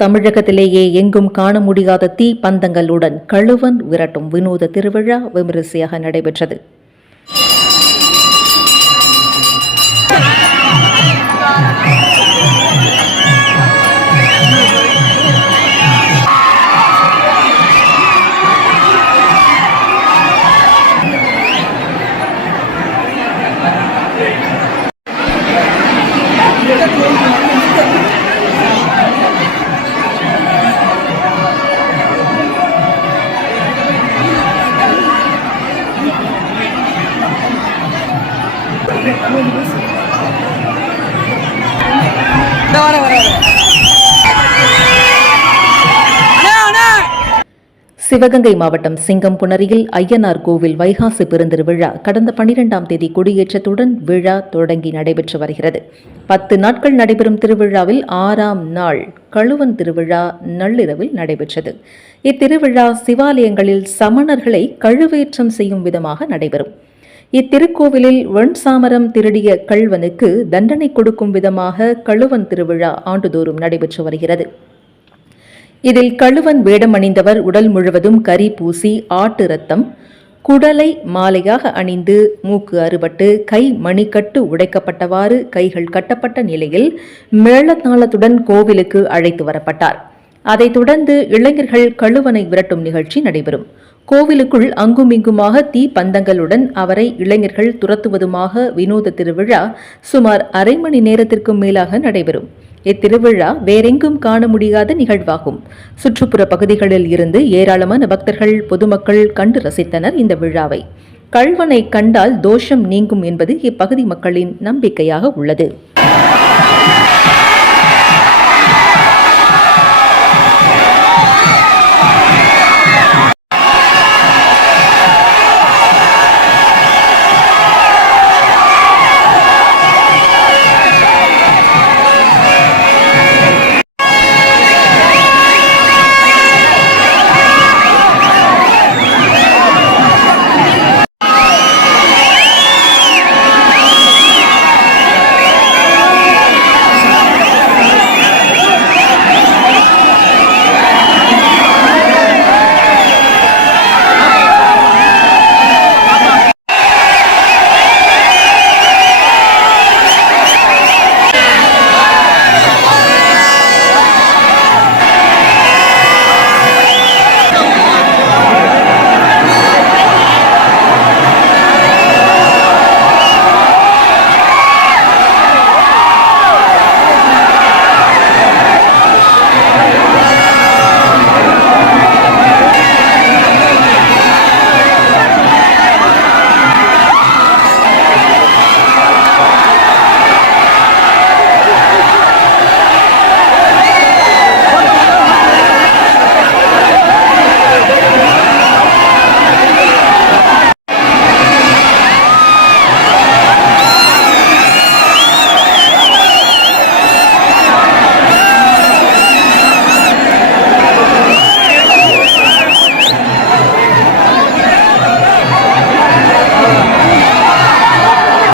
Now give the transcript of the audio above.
தமிழகத்திலேயே எங்கும் காண முடியாத தீ பந்தங்களுடன் கழுவன் விரட்டும் வினோத திருவிழா விமரிசையாக நடைபெற்றது. சிவகங்கை மாவட்டம் சிங்கம்புணரியில் ஐயனார் கோவில் வைகாசி பெருந்திருவிழா கடந்த 12ஆம் தேதி கொடியேற்றத்துடன் விழா தொடங்கி நடைபெற்று வருகிறது. 10 நாட்கள் நடைபெறும் திருவிழாவில் 6ஆம் நாள் கழுவன் திருவிழா நள்ளிரவில் நடைபெற்றது. இத்திருவிழா சிவாலயங்களில் சமணர்களை கழுவேற்றம் செய்யும் விதமாக நடைபெறும். இத்திருக்கோவிலில் வெண்சாமரம் திருடிய கள்வனுக்கு தண்டனை கொடுக்கும் விதமாக கழுவன் திருவிழா ஆண்டுதோறும் நடைபெற்று வருகிறது. இதில் கழுவன் வேடம் அணிந்தவர் உடல் முழுவதும் கரி பூசி ஆட்டு ரத்தம் குடலை மாலையாக அணிந்து மூக்கு அறுபட்டு கை மணிக்கட்டு உடைக்கப்பட்டவாறு கைகள் கட்டப்பட்ட நிலையில் மேளதாளத்துடன் கோவிலுக்கு அழைத்து வரப்பட்டார். அதைத் தொடர்ந்து இளைஞர்கள் கழுவனை விரட்டும் நிகழ்ச்சி நடைபெறும். கோவிலுக்குள் அங்குமிங்குமாக தீ பந்தங்களுடன் அவரை இளைஞர்கள் துரத்துவதுமாக வினோத திருவிழா சுமார் அரை மணி நேரத்திற்கும் மேலாக நடைபெறும். இத்திருவிழா வேறெங்கும் காண முடியாத நிகழ்வாகும். சுற்றுப்புற பகுதிகளில் இருந்து ஏராளமான பக்தர்கள் பொதுமக்கள் கண்டு ரசித்தனர் இந்த விழாவை. கள்வனை கண்டால் தோஷம் நீங்கும் என்பது இப்பகுதி மக்களின் நம்பிக்கையாக உள்ளது.